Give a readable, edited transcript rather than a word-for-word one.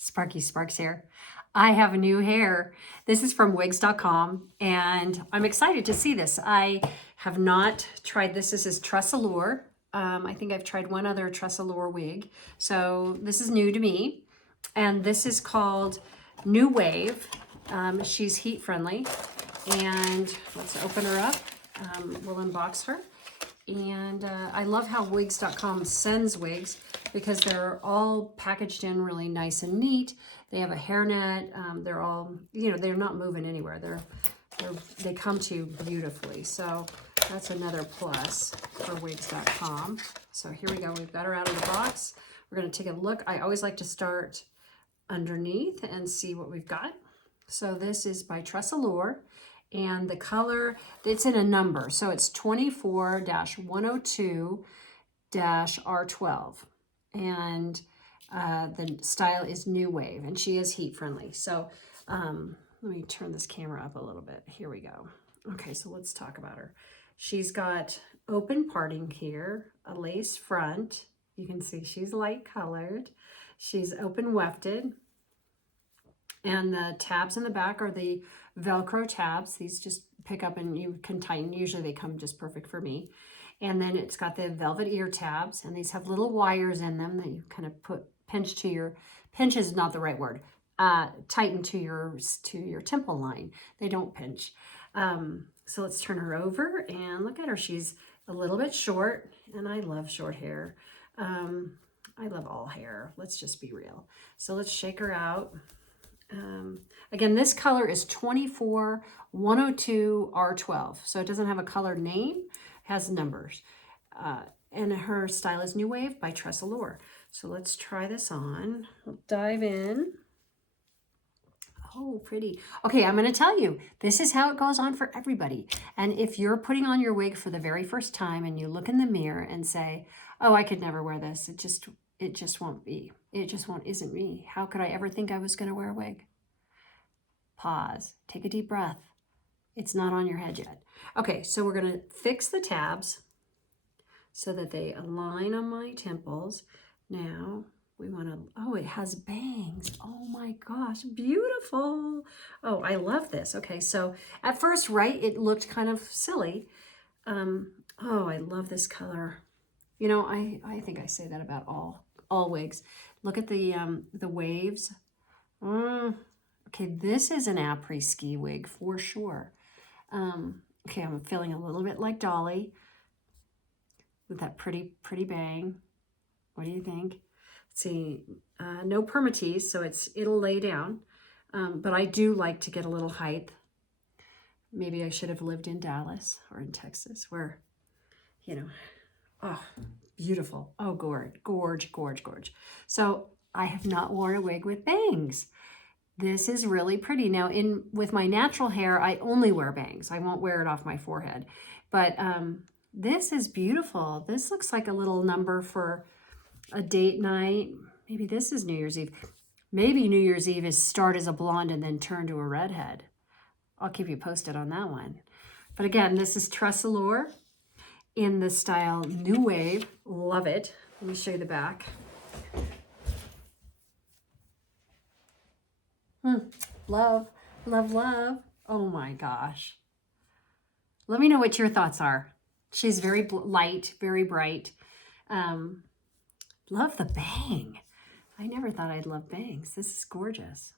Sparky Sparks here. I have new hair. This is from wigs.com and I'm excited to see this. I have not tried this. This is TressAllure. I think I've tried one other TressAllure wig. So this is new to me. And this is called New Wave. She's heat friendly. And let's open her up. We'll unbox her. And I love how wigs.com sends wigs because they're all packaged in really nice and neat. They have a hairnet. They're all, you know, they're not moving anywhere. They come to you beautifully. So that's another plus for wigs.com. So here we go. We've got her out of the box. We're going to take a look. I always like to start underneath and see what we've got. So this is by TressAllure. And the color, it's in a number. So it's 24-102-R12. And the style is New Wave. And she is heat friendly. So let me turn this camera up a little bit. Here we go. Okay, so let's talk about her. She's got open parting here, a lace front. You can see she's light colored. She's open wefted. And the tabs in the back are the Velcro tabs. These just pick up and you can tighten. Usually they come just perfect for me. And then it's got the velvet ear tabs, and these have little wires in them that you kind of pinch is not the right word, tighten to your temple line. They don't pinch. So let's turn her over and look at her. She's a little bit short, and I love short hair. I love all hair. Let's just be real. So let's shake her out. Again, this color is 24-102-R12. So it doesn't have a color name, it has numbers. And her style is New Wave by TressAllure. So let's try this on. We'll dive in. Oh, pretty. Okay, I'm going to tell you, this is how it goes on for everybody. And if you're putting on your wig for the very first time and you look in the mirror and say, oh, I could never wear this. It just won't be. Isn't me. How could I ever think I was going to wear a wig? Pause. Take a deep breath. It's not on your head yet. Okay, so we're going to fix the tabs so that they align on my temples. Now we want to, oh, it has bangs. Oh my gosh, beautiful. Oh, I love this. Okay, so at first, right, it looked kind of silly. Oh, I love this color. You know, I think I say that about all wigs. Look at the waves. Okay, this is an après-ski wig for sure. Okay, I'm feeling a little bit like Dolly with that pretty bang. What do you think? Let's see, no permatease, so it'll lay down. But I do like to get a little height. Maybe I should have lived in Dallas or in Texas where, you know, oh, beautiful. Oh, gorge. So I have not worn a wig with bangs. This is really pretty. Now, with my natural hair, I only wear bangs. I won't wear it off my forehead. But this is beautiful. This looks like a little number for a date night. Maybe this is New Year's Eve. Maybe New Year's Eve is start as a blonde and then turn to a redhead. I'll keep you posted on that one. But again, this is TressAllure in the style New Wave. Love it. Let me show you the back. Love. Oh my gosh. Let me know what your thoughts are. She's very light, very bright. Love the bang. I never thought I'd love bangs. This is gorgeous.